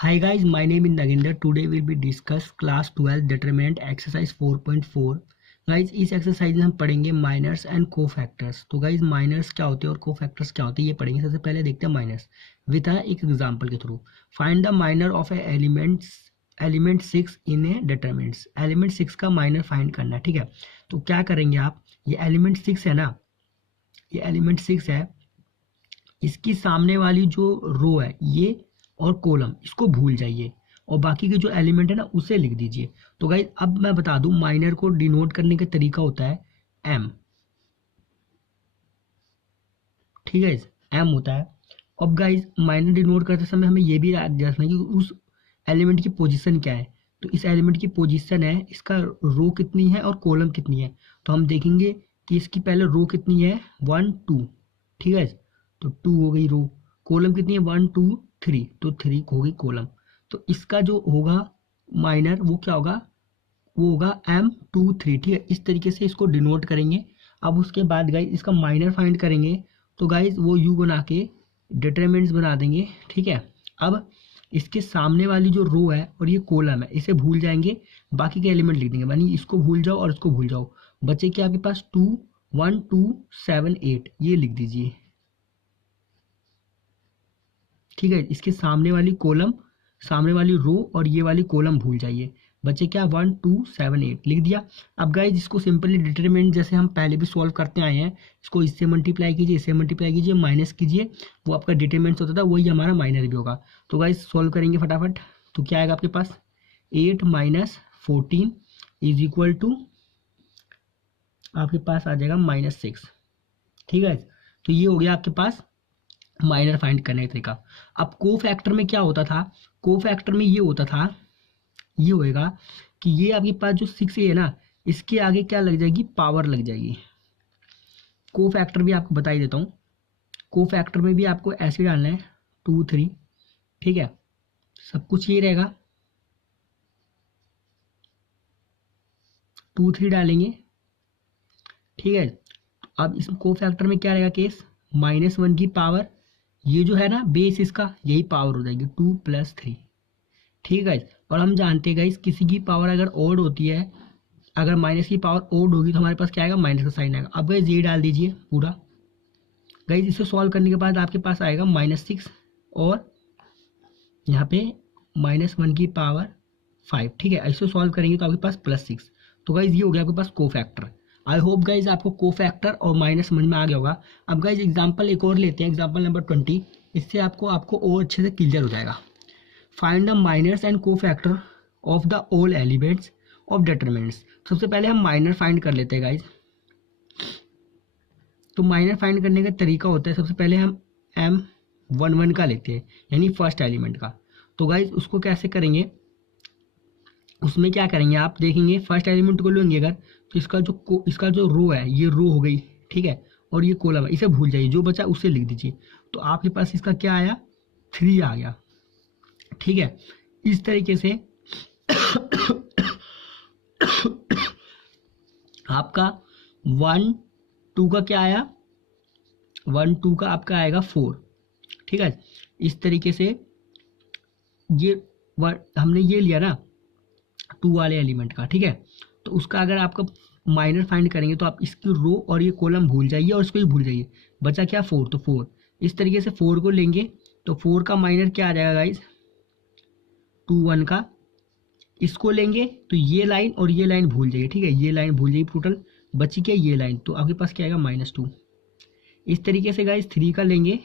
Hi guys, my name is Naginder. Today we'll be discuss class 12 determinant exercise 4.4. Guys इस exercise में हम पढ़ेंगे miners and cofactors. तो guys miners क्या होते हैं और कोफैक्टर्स क्या होते हैं ये पढ़ेंगे। सबसे पहले देखते हैं माइनर्स विद एक एग्जांपल के through. Find the minor of element 6 in A determinants. Element 6 का माइनर फाइंड करना है, ठीक है। तो क्या करेंगे आप, ये एलिमेंट 6 है ना, ये एलिमेंट 6 है, इसकी सामने वाली जो रो है ये और कॉलम इसको भूल जाइए और बाकी के जो एलिमेंट है ना उसे लिख दीजिए। तो गाइज अब मैं बता दूं माइनर को डिनोट करने का तरीका होता है एम, ठीक है, एम होता है। अब गाइज माइनर डिनोट करते समय हमें ये भी याद रखना है कि उस एलिमेंट की पोजीशन क्या है। तो इस एलिमेंट की पोजीशन है, इसका रो कितनी है और कॉलम कितनी है। तो हम देखेंगे कि इसकी पहले रो कितनी है 1 2, ठीक है, तो 2 हो गई रो। कॉलम कितनी है 1 2 3, तो 3 हो गई कॉलम। तो इसका जो होगा माइनर वो क्या होगा, वो होगा M23, ठीक है। इस तरीके से इसको डिनोट करेंगे। अब उसके बाद गाइज इसका माइनर फाइंड करेंगे। तो गाइज वो यू बना के डिटरमिनेंट्स बना देंगे, ठीक है। अब इसके सामने वाली जो रो है और ये कॉलम है इसे भूल जाएंगे, बाकी के एलिमेंट लिख देंगे। यानी इसको भूल जाओ और इसको भूल जाओ। बचे क्या आपके पास 2 1 2 7 8, ये लिख दीजिए, ठीक है। इसके सामने वाली कॉलम, सामने वाली रो और ये वाली कॉलम भूल जाइए। बचे क्या 1 2 7 8 लिख दिया। अब गाइज इसको सिंपली डिटरमिनेंट जैसे हम पहले भी सॉल्व करते आए हैं, इसको इससे मल्टीप्लाई कीजिए, इससे मल्टीप्लाई कीजिए, माइनस कीजिए, वो आपका डिटरमिनेंट होता था वही हमारा माइनर भी होगा। तो गाइज सॉल्व करेंगे फटाफट। तो क्या आएगा आपके पास 8 माइनस 14 इज इक्वल टू आपके पास आ जाएगा -6, ठीक है। तो ये हो गया आपके पास माइनर फाइंड करने का तरीका। अब को फैक्टर में क्या होता था, को फैक्टर में ये होता था, ये होएगा कि ये आपके पास जो 6 है ना इसके आगे क्या लग जाएगी, पावर लग जाएगी। को फैक्टर भी आपको बता ही देता हूँ। को फैक्टर में भी आपको ऐसे डालना है 2 3, ठीक है, सब कुछ ये रहेगा 2 3 डालेंगे, ठीक है। अब इस को फैक्टर में क्या रहेगा केस, -1 की पावर, ये जो है ना बेस इसका यही पावर हो जाएगी 2 + 3, ठीक है। और हम जानते हैं गाइस किसी की पावर अगर ओड होती है, अगर माइनस की पावर ओड होगी तो हमारे पास क्या आएगा, माइनस का साइन आएगा। अब गाइस ये डाल दीजिए पूरा। गाइस इसे सॉल्व करने के बाद आपके पास आएगा -6 और यहाँ पे -1 की पावर 5, ठीक है। ऐसे सॉल्व करेंगे तो आपके पास +6। तो गाइज ये हो गया आपके पास को फैक्टर। आई होप गाइज आपको को फैक्टर और माइनस समझ में आ गया होगा। अब गाइज एग्जाम्पल एक और लेते हैं, एग्जाम्पल नंबर 20। इससे आपको और अच्छे से क्लियर हो जाएगा। फाइंड द माइनर्स एंड को factor of the all elements of determinants. सबसे पहले हम माइनर फाइंड कर लेते हैं गाइज। तो माइनर फाइंड करने का तरीका होता है, सबसे पहले हम M11 का लेते हैं, यानी फर्स्ट एलिमेंट का। तो गाइज उसको कैसे करेंगे, उसमें क्या करेंगे आप देखेंगे, फर्स्ट एलिमेंट को लेंगे अगर तो इसका जो रो है ये रो हो गई, ठीक है, और ये कॉलम है, इसे भूल जाइए, जो बचा उसे लिख दीजिए। तो आपके पास इसका क्या आया 3 आ गया, ठीक है। इस तरीके से आपका 1 2 का क्या आया, 1 2 का आपका आएगा 4, ठीक है। इस तरीके से ये हमने ये लिया ना 2 वाले एलिमेंट का, ठीक है। तो उसका अगर आपका माइनर फाइंड करेंगे तो आप इसकी रो और ये कॉलम भूल जाइए और इसको भी भूल जाइए। बचा क्या 4, तो 4 इस तरीके से 4 को लेंगे तो 4 का माइनर क्या आ जाएगा गाइज 2 1 का। इसको लेंगे तो ये लाइन और ये लाइन भूल जाइए, ठीक है, ये लाइन भूल जाइए टोटल। बची क्या ये लाइन, तो आपके पास क्या आएगा -2। इस तरीके से गाइज 3 का लेंगे,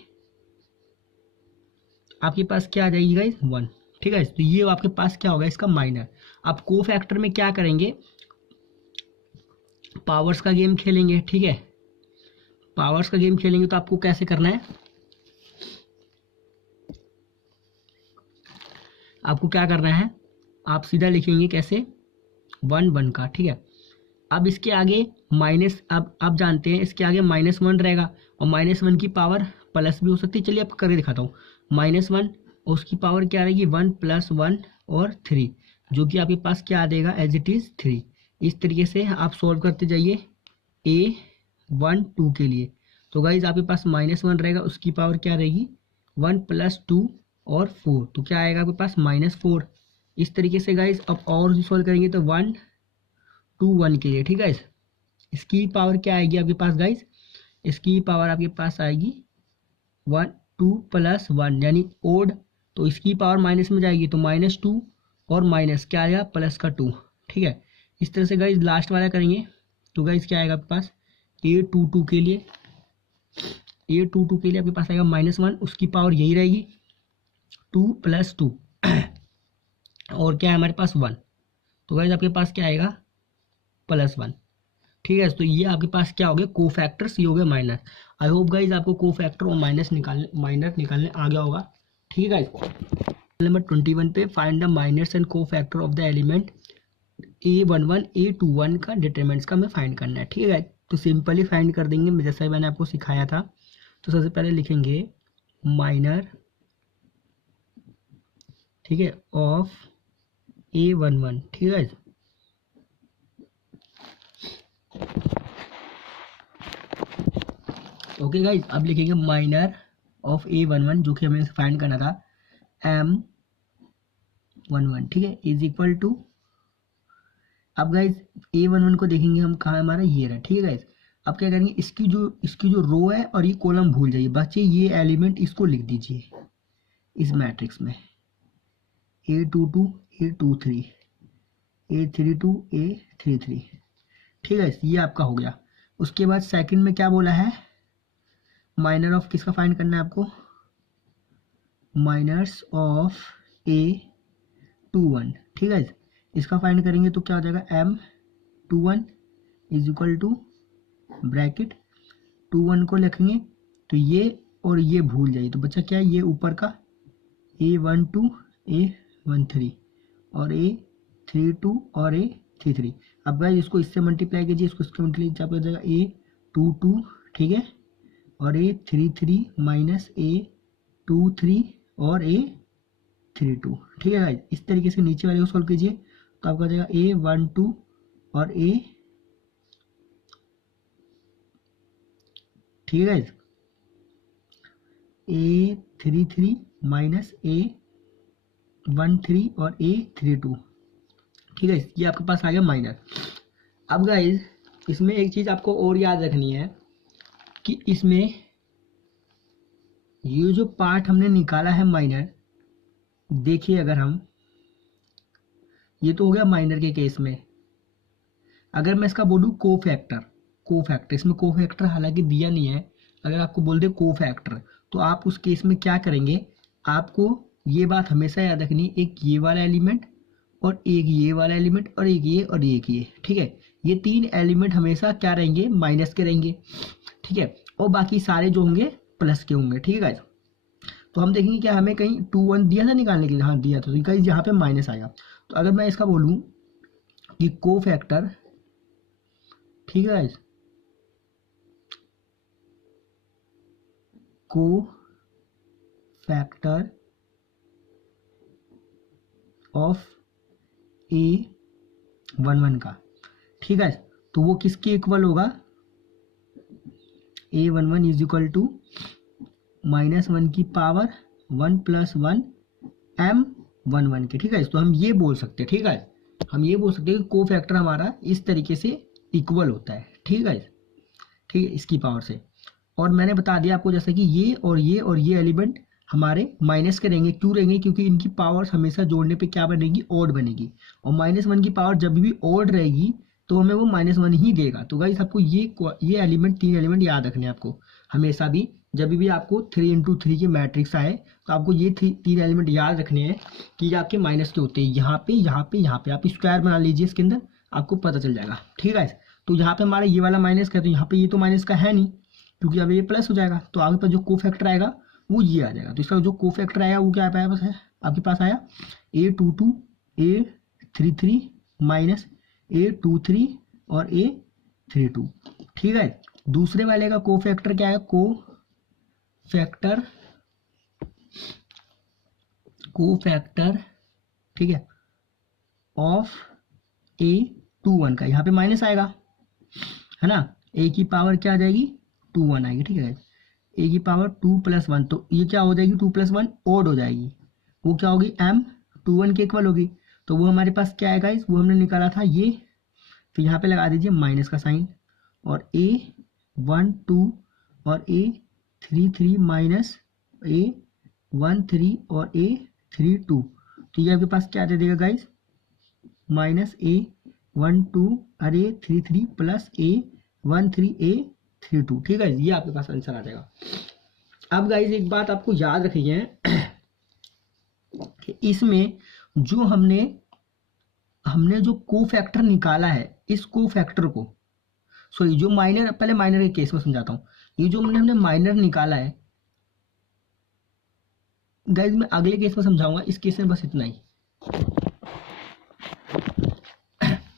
आपके पास क्या आ जाएगी गाइज 1, ठीक है। तो ये आपके पास क्या होगा इसका माइनर। अब को फैक्टर में क्या करेंगे, पावर्स का गेम खेलेंगे, ठीक है। पावर्स का गेम खेलेंगे तो आपको कैसे करना है, आपको क्या करना है, आप सीधा लिखेंगे कैसे 1 1 का, ठीक है। अब इसके आगे माइनस, अब आप जानते हैं इसके आगे -1 रहेगा और -1 की पावर प्लस भी हो सकती है। चलिए आपको करके दिखाता हूँ। -1 और उसकी पावर क्या रहेगी 1 + 1 और 3, जो कि आपके पास क्या आ जाएगा एज इट इज़ 3। इस तरीके से आप सॉल्व करते जाइए A1 2 के लिए। तो गाइज आपके पास -1 रहेगा, उसकी पावर क्या रहेगी 1 + 2 और 4, तो क्या आएगा आपके पास -4। इस तरीके से गाइज अब और सॉल्व करेंगे तो 1 2 1 के लिए, ठीक है। इसकी पावर क्या आएगी आपके पास गाइज, इसकी पावर आपके पास आएगी 1 2 + 1 यानी ओड, तो इसकी पावर माइनस में जाएगी तो -2 और माइनस क्या आएगा +2, ठीक है। इस तरह से गाइज लास्ट वाला करेंगे तो गाइज क्या आएगा आपके पास A22 के लिए, A22 के लिए आपके पास आएगा -1, उसकी पावर यही रहेगी 2 + 2 और क्या है हमारे पास 1, तो गाइज आपके पास क्या आएगा +1, ठीक है। तो ये आपके पास क्या हो गया कोफैक्टर्स, ये हो गया माइनर। आई होप गाइज आपको कोफैक्टर और माइनर निकालने आ गया होगा, ठीक है गाइज। नंबर 21 पे find the minors and cofactor of the element A11 A21 का डिटरमिनेंट्स का हमें फाइंड करना है, ठीक है। तो सिंपली फाइंड कर देंगे जैसा मैंने आपको सिखाया था। तो सबसे पहले लिखेंगे माइनर, ठीक है, ऑफ A11, ठीक है। ओके गाइज, अब लिखेंगे माइनर ऑफ A11 जो कि हमें फाइंड करना था M11, ठीक है, इज इक्वल टू, अब गाइज A11 को देखेंगे हम कहाँ, हमारा ये रहा, ठीक है गाइज। अब क्या करेंगे इसकी जो रो है और ये कॉलम भूल जाइए, बच्चे ये एलिमेंट इसको लिख दीजिए इस मैट्रिक्स में A22 A23 A32 A33, ठीक है, ये आपका हो गया। उसके बाद सेकंड में क्या बोला है, माइनर ऑफ किसका फाइंड करना है आपको, माइनर्स ऑफ A21, ठीक है। इसका फाइंड करेंगे तो क्या हो जाएगा M21 is equal to bracket 21 को लिखेंगे तो ये और ये भूल जाइए, तो बच्चा क्या है ये ऊपर का A12 A13 और A32 और A33। अब गाइस इसको इससे मल्टीप्लाई कीजिए, इसको इसके मल्टीप्लाई हो जाएगा A22, ठीक है, और A33 माइनस A23 और A32, ठीक है गाइस। इस तरीके से नीचे वाले को सॉल्व कीजिए तो आपका हो जाएगा A12 और ठीक है A33 माइनस A13 और A32, ठीक है, ये आपके पास आ गया माइनर। अब गाइज इसमें एक चीज़ आपको और याद रखनी है कि इसमें ये जो पार्ट हमने निकाला है माइनर, देखिए अगर हम, ये तो हो गया माइनर के केस में। अगर मैं इसका बोलूँ कोफैक्टर, इसमें कोफैक्टर हालांकि दिया नहीं है, अगर आपको बोल दे कोफैक्टर तो आप उस केस में क्या करेंगे, आपको ये बात हमेशा याद रखनी, एक ये वाला एलिमेंट और एक ये वाला एलिमेंट और एक ये और एक ये, ठीक है, ये तीन एलिमेंट हमेशा क्या रहेंगे माइनस के रहेंगे, ठीक है, और बाकी सारे जो होंगे प्लस के होंगे, ठीक है गाइस। तो हम देखेंगे क्या हमें कहीं 2 1 दिया था निकालने के लिए, हाँ दिया था, तो गाइस यहाँ पे माइनस आएगा। तो अगर मैं इसका बोलूँ कि कोफैक्टर, ठीक है गाइस, कोफैक्टर ऑफ A11 का, ठीक है, तो वो किसके इक्वल होगा, A11 इज इक्वल टू -1 की पावर 1 + 1 M11 के, ठीक है। तो हम ये बोल सकते हैं, ठीक है, हम ये बोल सकते हैं कि कोफैक्टर हमारा इस तरीके से इक्वल होता है, ठीक है, ठीक है, इसकी पावर से। और मैंने बता दिया आपको जैसे कि ये और ये एलिमेंट हमारे माइनस के रहेंगे, क्यों रहेंगे, क्योंकि इनकी पावर्स हमेशा जोड़ने पे क्या बनेगी, ऑड बनेगी, और -1 की पावर जब भी ऑड रहेगी तो हमें वो -1 ही देगा। तो गाइस आपको ये एलिमेंट, तीन एलिमेंट याद रखने हैं आपको हमेशा भी, जब भी आपको 3 × 3 की मैट्रिक्स आए तो आपको ये तीन एलिमेंट याद रखने हैं कि ये आपके माइनस के होते हैं, यहाँ पे यहाँ पे यहाँ पे, आप स्क्वायर बना लीजिए इसके अंदर, आपको पता चल जाएगा, ठीक है। तो यहाँ पे हमारा ये वाला माइनस का है, तो यहाँ पे ये तो माइनस का है नहीं, क्योंकि अब ये प्लस हो जाएगा, तो आपके पास जो कोफैक्टर आएगा वो ये आ जाएगा। तो इसका जो कोफैक्टर आएगा वो क्या पाया, बस है आपके पास आया A22 A33 माइनस A23 और A32, ठीक है। दूसरे वाले का कोफैक्टर क्या है, कोफैक्टर, ठीक है, ऑफ A21 का, यहाँ पे माइनस आएगा, है ना, A की पावर क्या आ जाएगी 21 आएगी, ठीक है। ए की पावर 2+1, तो ये क्या हो जाएगी, 2+1 ओड हो जाएगी, वो क्या होगी m 2 1 के इक्वल होगी। तो वो हमारे पास क्या है गाइस, वो हमने निकाला था ये, तो यहाँ पे लगा दीजिए माइनस का साइन, और a 1 2 और a 3 3 माइनस a 1 3 और a 3 2, तो ये आपके पास क्या दे देगा गाइस, माइनस a 1 2 अरे 3 3 प्लस a 1 3 a 3 2, ठीक है, ये आपके पास आंसर आ जाएगा। अब गाइस एक बात आपको याद रखनी है कि इसमें जो हमने हमने जो कोफैक्टर निकाला है, इस कोफैक्टर को, सॉरी जो माइनर, पहले माइनर के केस में समझाता हूँ, ये जो हमने माइनर निकाला है गाइस, मैं अगले केस में समझाऊंगा, इस केस में बस इतना ही।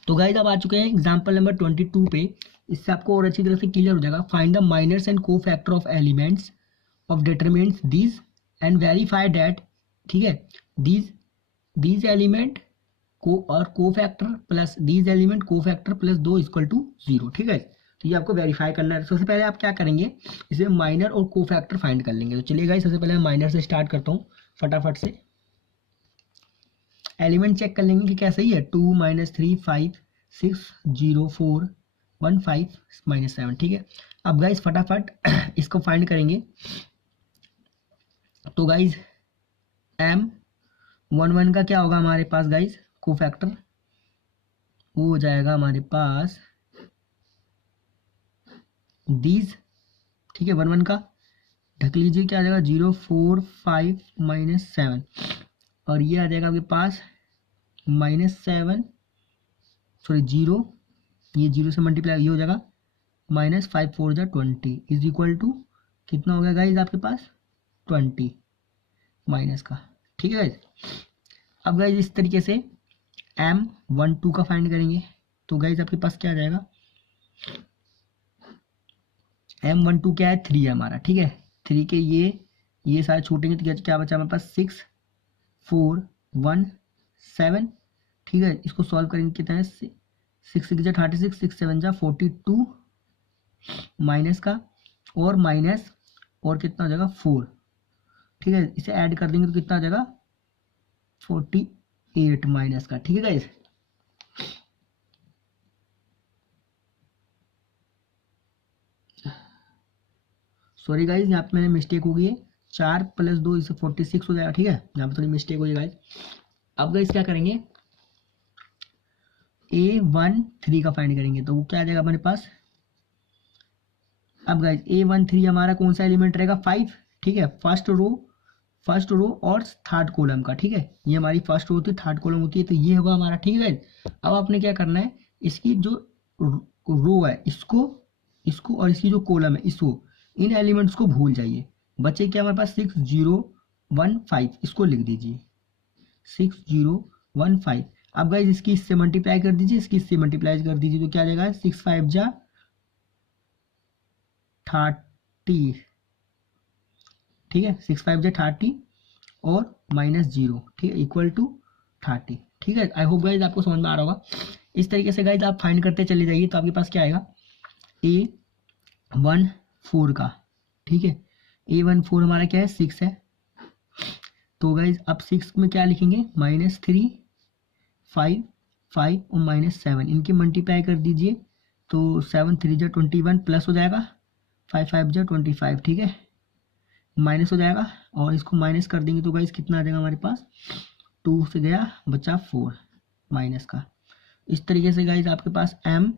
तो गाइस अब आ चुके हैं एग्जांपल नंबर 22 पे, इससे आपको और अच्छी तरह से क्लियर हो जाएगा। Find the minors and cofactor of elements of determinants these and verify that, ठीक है, दीज एलिमेंट को और cofactor plus these element cofactor plus 2 equal to 0, ठीक है। तो ये आपको वेरीफाई करना है। सबसे पहले आप क्या करेंगे, इसे माइनर और कोफैक्टर फाइंड कर लेंगे। तो चलिए गाइस सबसे पहले मैं माइनर से स्टार्ट करता हूँ फटाफट से। एलिमेंट चेक कर लेंगे कि क्या सही है, 2 -3 5 6 0 4 1 5 -7, ठीक है। अब गाइस फटाफट इसको फाइंड करेंगे। तो गाइस M11 का क्या होगा हमारे पास गाइस, कोफैक्टर, वो हो जाएगा हमारे पास दीज, ठीक है, 1 1 का ढक लीजिए, क्या आ जाएगा 0 4 5 -7, और ये आ जाएगा आपके पास -7, सॉरी 0, ये 0 से मल्टीप्लाई, ये हो जाएगा -5 4 जा 20 इज इक्वल टू कितना हो गया गाइज आपके पास 20 माइनस का, ठीक है गाइज। अब गाइज इस तरीके से M12 का फाइंड करेंगे। तो गाइज आपके पास क्या आ जाएगा, M12 क्या है, 3 है हमारा, ठीक है। 3 के ये सारे छूटेंगे तो क्या बचा हमारे पास 6 4 1 7, ठीक है। इसको सॉल्व करेंगे कितना है, 6 6 जा 36 6 7 जा 42 माइनस का, और माइनस और कितना हो जाएगा 4, ठीक है। इसे ऐड कर देंगे तो कितना आ जाएगा 48 माइनस का, ठीक है गाइस। सॉरी गाइस यहाँ पे मैंने मिस्टेक हो गई है, 4 + 2 इसे 46 हो जाएगा, ठीक है, यहाँ पे थोड़ी मिस्टेक हो गई गाइस। अब गाइस क्या करेंगे, A13 का फाइंड करेंगे। तो वो क्या आ जाएगा हमारे पास, अब गाइस A13 हमारा कौन सा एलिमेंट रहेगा, 5, ठीक है, फर्स्ट रो और थर्ड कॉलम का, ठीक है। ये हमारी फर्स्ट रो होती है, थर्ड कॉलम होती है, तो ये होगा हमारा, ठीक है। अब आपने क्या करना है, इसकी जो रो है इसको इसको और इसकी जो कॉलम है इसको, इन एलिमेंट्स को भूल जाइए। बचे क्या हमारे पास 6 0 1 5, इसको लिख दीजिए 6 0 1 5। अब गाइज इसकी इससे मल्टीप्लाई कर दीजिए, इसकी इससे मल्टीप्लाई कर दीजिए, तो क्या आ जाएगा 6 5 जा 30, ठीक है, 6 5 जा 30 और -0, ठीक है, इक्वल टू 30, ठीक है। आई होप गाइज आपको समझ में आ रहा होगा। इस तरीके से गाइज आप फाइंड करते चले जाइए, तो आपके पास क्या आएगा A14 का, ठीक है। A14 हमारा क्या है 6 है। तो गाइज अब 6 में क्या लिखेंगे, -3 5 5 और -7, इनके मल्टीप्लाई कर दीजिए, तो 7 3 जा 21 प्लस हो जाएगा 5 5 जा 25, ठीक है, माइनस हो जाएगा, और इसको माइनस कर देंगे तो गाइस कितना आ जाएगा हमारे पास, 2 से गया बचा 4 माइनस का। इस तरीके से गाइस आपके पास M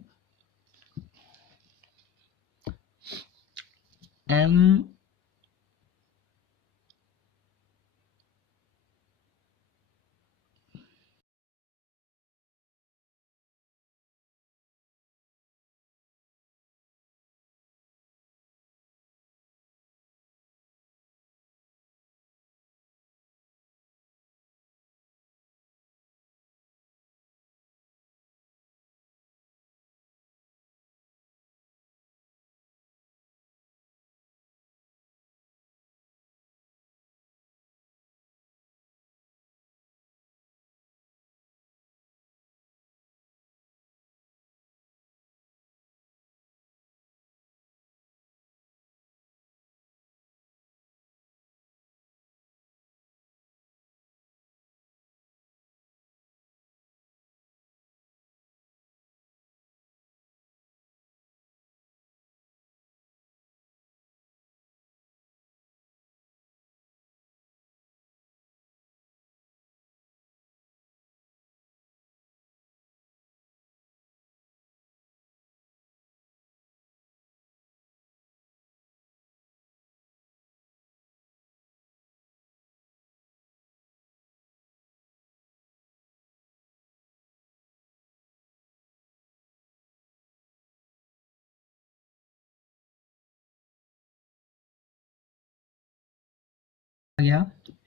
गया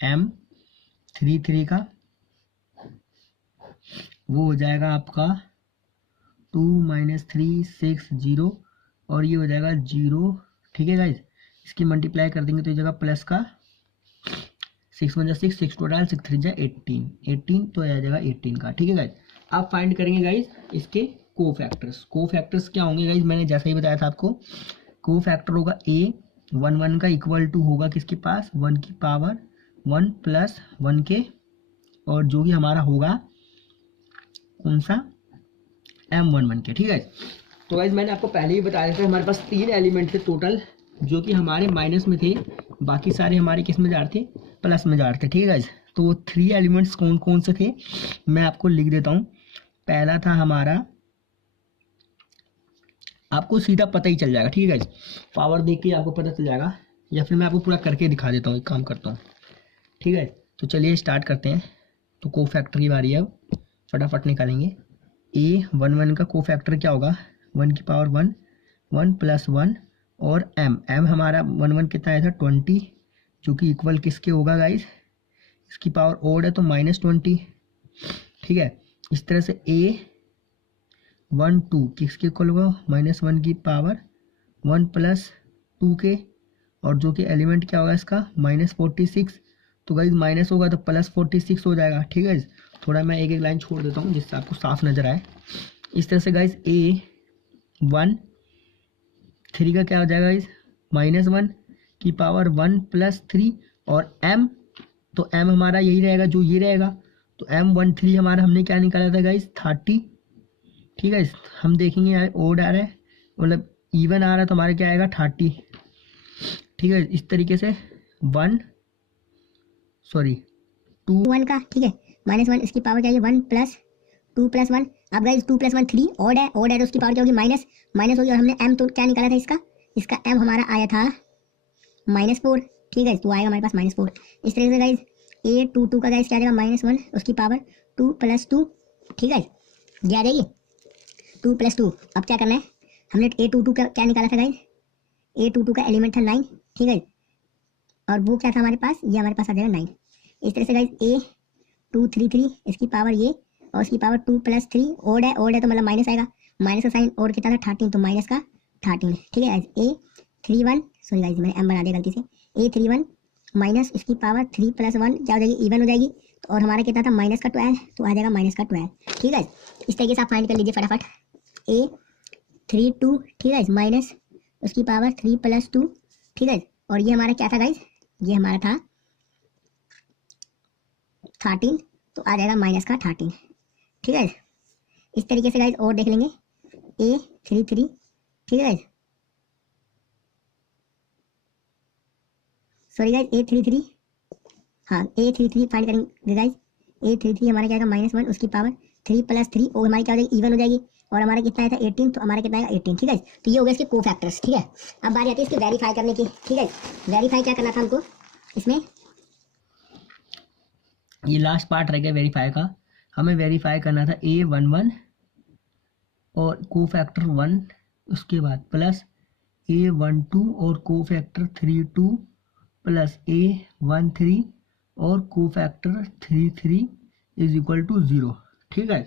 M33 का, वो हो जाएगा आपका 2 - 3 6 0, और ये हो जाएगा 0। ठीक है गाइज, इसकी मल्टीप्लाई कर देंगे तो ये जगह प्लस का 6 1 6 6 टोटल 6 3 18 18, तो आ जाएगा 18 का। ठीक है गाइज, आप फाइंड करेंगे गाइज इसके कोफैक्टर्स। कोफैक्टर्स क्या होंगे गाइज, मैंने जैसा ही बताया था आपको, कोफैक्टर होगा A 1 1 का इक्वल टू होगा किसके पास 1 की पावर 1 प्लस 1 के, और जो भी हमारा होगा कौन सा M11 के। ठीक है, तो गाइज मैंने आपको पहले ही बताया था हमारे पास 3 एलिमेंट थे टोटल, जो कि हमारे माइनस में थे, बाकी सारे हमारे किस में जा रहे थे, प्लस में जा रहे थे। ठीक है गाइज, तो वो 3 एलिमेंट्स कौन कौन से थे मैं आपको लिख देता हूँ। पहला था हमारा, आपको सीधा पता ही चल जाएगा। ठीक है गाइज, पावर देख के आपको पता चल जाएगा, या फिर मैं आपको पूरा करके दिखा देता हूँ, एक काम करता हूँ। ठीक है, तो चलिए स्टार्ट करते हैं। तो कोफैक्टर की बारी है, अब फटाफट निकालेंगे। A11 का कोफैक्टर क्या होगा, 1 की पावर 1 1 प्लस 1, और M हमारा 1 1 कितना आया था 20, जो कि इक्वल किसके होगा गाइज, इसकी पावर ओड है तो -20। ठीक है, इस तरह से A1 2 किसके इक्वल होगा -1 की पावर 1 प्लस 2 के, और जो कि एलिमेंट क्या होगा इसका -46। तो गाइज माइनस होगा तो +46 हो जाएगा। ठीक है, थोड़ा मैं एक एक लाइन छोड़ देता हूँ जिससे आपको साफ नजर आए। इस तरह से गाइज A1 3 का क्या हो जाएगा गाइज -1 की पावर 1 प्लस 3, और M, तो M हमारा यही रहेगा जो ये रहेगा, तो M13 हमारा हमने क्या निकाला था गाइज 30। ठीक है, हम देखेंगे यहाँ ओड आ रहा है, मतलब इवन आ रहा है, तो हमारा क्या आएगा 30। ठीक है, इस तरीके से 2 1 का। ठीक है, -1 इसकी पावर क्या है 1 प्लस 2 प्लस 1। अब गाइज 2 प्लस 1 3, ओड है, ओड है तो उसकी पावर क्या होगी माइनस होगी, और हमने M तो क्या निकाला था इसका M हमारा आया था -4। ठीक है, तो आएगा हमारे पास -4। इस तरीके से गाइज A22 का गाइज क्या आ जाएगा -1 उसकी पावर 2 प्लस 2। ठीक है, ये आ जाएगी 2 प्लस 2। अब क्या करना है, हमने A22 का क्या निकाला था गाइज, A22 का एलिमेंट था 9। ठीक है, और वो क्या था हमारे पास, ये हमारे पास आ जाएगा 9। इस तरह से गाइज A233 इसकी पावर ये, और इसकी पावर 2 प्लस 3, ओड है तो मतलब माइनस आएगा, माइनस का साइन ओड कितना था 13, तो माइनस का 13। ठीक है, A31 सॉरी गाइज मैंने M बना दिया गलती से, A31 माइनस इसकी पावर 3 प्लस 1 क्या हो जाएगी, इवन हो जाएगी, तो और हमारा कितना था -12, तो आ जाएगा -12। ठीक है, इस तरीके से आप फाइंड कर लीजिए फटाफट। A32 ठीक है, माइनस उसकी पावर 3 प्लस 2। ठीक है, और ये हमारा क्या था गाइज, ये हमारा था 13, तो आ जाएगा -13। ठीक है, इस तरीके से गाइज और देख लेंगे A33। ठीक है, सॉरी गाइज A33, हाँ A33 फाइंड करेंगे गाइज। A33 हमारा क्या आएगा -1 उसकी पावर 3 प्लस 3, और हमारी क्या हो जाएगी इवन हो जाएगी, और हमारा कितना आया था 18, तो हमारा कितना आएगा 18। ठीक है, तो ये हो गया इसके कोफैक्टर्स। ठीक है, अब बारी आती है इसके वेरीफाई करने की। ठीक है, वेरीफाई क्या करना था हमको इसमें, ये लास्ट पार्ट रह गया वेरीफाई का। हमें वेरीफाई करना था A11 और कोफैक्टर 1, उसके बाद प्लस A12 और कोफैक्टर 32 प्लस A13 और कोफैक्टर 33 इज इक्वल टू 0। ठीक है,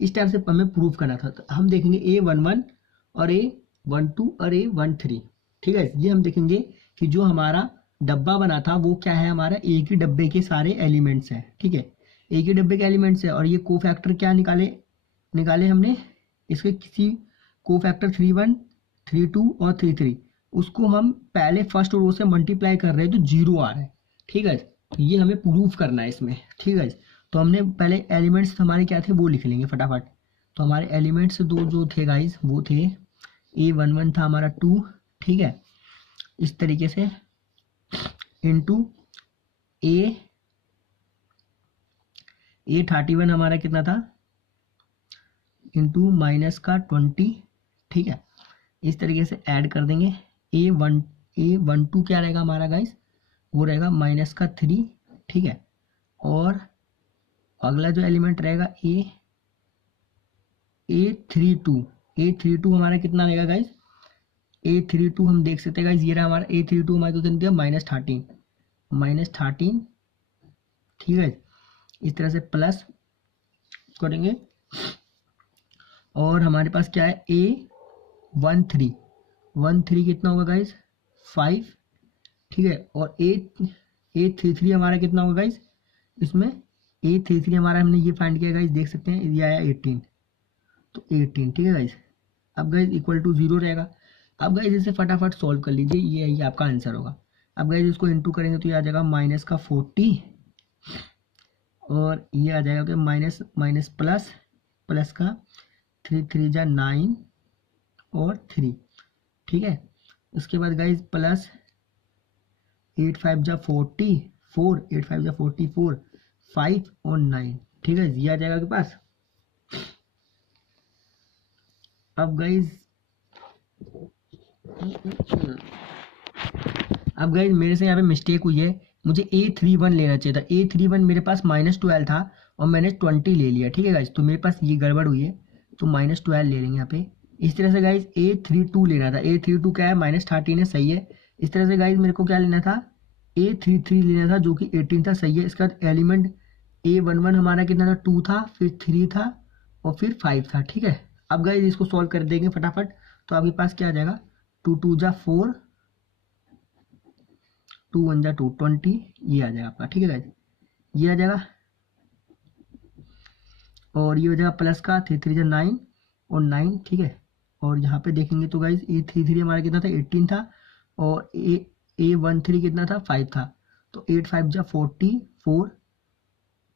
इस टाइप से हमें प्रूव करना था। तो हम देखेंगे A11 और A12 और A13। ठीक है, ये हम देखेंगे कि जो हमारा डब्बा बना था वो क्या है, हमारा एक ही डब्बे के सारे एलिमेंट्स हैं। ठीक है, एक ही डब्बे के एलिमेंट्स है, और ये कोफैक्टर क्या निकाले हमने, इसके किसी कोफैक्टर 31 32 और 33, उसको हम पहले फर्स्ट रो से मल्टीप्लाई कर रहे हैं तो 0 आ रहा है। ठीक है, तो ये हमें प्रूव करना है इसमें। ठीक है, तो हमने पहले एलिमेंट्स हमारे क्या थे वो लिख लेंगे फटाफट। तो हमारे एलिमेंट्स दो जो थे गाइज वो थे A11 था हमारा 2। ठीक है, इस तरीके से इंटू A31 हमारा कितना था इंटू माइनस का 20। ठीक है, इस तरीके से ऐड कर देंगे। A12 क्या रहेगा हमारा गाइस, वो रहेगा -3। ठीक है, और अगला जो एलिमेंट रहेगा A32 हमारा कितना रहेगा गाइस, A32 हम देख सकते हैं गाइस, ये रहा हमारा A32 हमारे को कितना दिया -13। -13, ठीक है। इस तरह से प्लस करेंगे और हमारे पास क्या है A13, 13 कितना होगा गाइज 5, ठीक है। और A33 हमारा कितना होगा गाइज, इसमें A33 हमारा हमने ये फाइंड किया गाइज, देख सकते हैं ये आया 18, तो 18, ठीक है गाइज। अब गाइज इक्वल टू 0 रहेगा। अब गाइज इसे फटाफट सॉल्व कर लीजिए, ये आपका आंसर होगा। अब गाइज इसको इंटू करेंगे तो ये आ जाएगा -40 और ये आ जाएगा कि माइनस माइनस प्लस, प्लस का 3 3 जा 9 और 3, ठीक है। उसके बाद गाइज प्लस 8 5 जा 44, 8 5 जा 44, 5 और 9, ठीक है। ये आ जाएगा आपके पास। अब गाइज मेरे से यहाँ पे मिस्टेक हुई है, मुझे A31 लेना चाहिए था। A31 मेरे पास -12 था और मैंने 20 ले लिया, ठीक है गाइज। तो मेरे पास ये गड़बड़ हुई है, तो -12 ले लेंगे यहाँ पे। इस तरह से गाइज A32 लेना था। A32 क्या है, -13 है, सही है। इस तरह से गाइज मेरे को क्या लेना था, A33 लेना था जो कि 18 था, सही है। इसका एलिमेंट A11 हमारा कितना था, 2 था, फिर 3 था और फिर 5 था, ठीक है। अब गाइज इसको सॉल्व कर देंगे फटाफट, तो आपके पास क्या आ जाएगा, 2 2 जा 4, 2 1 जा 2, 20, ये आ जाएगा आपका, ठीक है गाइज। ये आ जाएगा और ये हो जाएगा प्लस का 3 3 जा 9 और 9, ठीक है। और यहाँ पे देखेंगे तो गाइज A33 हमारा कितना था, 18 था और A13 कितना था, 5 था। तो 8 5 जा 44,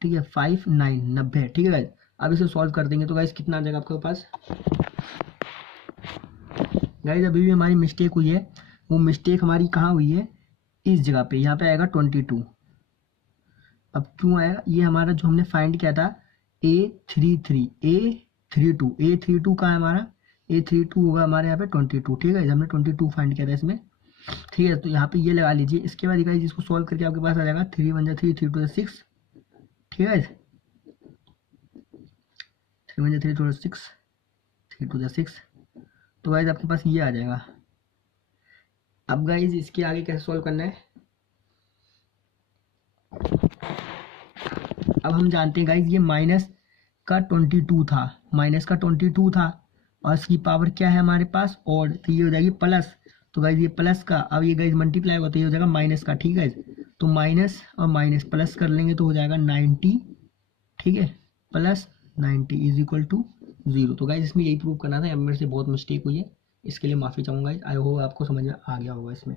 ठीक है, 5 9 90, ठीक है गाइज। अब इसे सॉल्व कर देंगे तो गाइज कितना आ जाएगा आपके पास। गाइज अभी भी हमारी मिस्टेक हुई है, वो मिस्टेक हमारी कहाँ हुई है, इस जगह पे, यहाँ पे आएगा 22। अब क्यों आएगा, ये हमारा जो हमने फाइंड किया था A33, A32 कहाँ है हमारा, A32 होगा हमारे यहाँ पे 22, ठीक है। हमने 22 फाइंड किया था इसमें, ठीक है। तो यहाँ पे ये लगा लीजिए। इसके बाद गाइस इसको सॉल्व करके आपके पास आ जाएगा 3 1 जा 3, 3 2 जा 6, ठीक है। 3 1 जा 3 2 जा 6, 3 2 जा 6, तो गाइस आपके पास ये आ जाएगा। अब गाइस इसके आगे कैसे सॉल्व करना है, अब हम जानते हैं गाइस ये माइनस का 22 था, माइनस का 22 था और इसकी पावर क्या है हमारे पास, और तो ये हो जाएगी प्लस। तो गाइस ये प्लस का, अब ये गाइस मल्टीप्लाई होगा तो ये हो जाएगा माइनस का, ठीक है। तो माइनस और माइनस प्लस कर लेंगे तो हो जाएगा 90, ठीक है, प्लस 90 इज इक्वल टू 0। तो गाइस इसमें यही प्रूव करना था। अब मेरे से बहुत मिस्टेक हुई है, इसके लिए माफ़ी चाहूँगा। आई होप आपको समझ में आ गया होगा इसमें।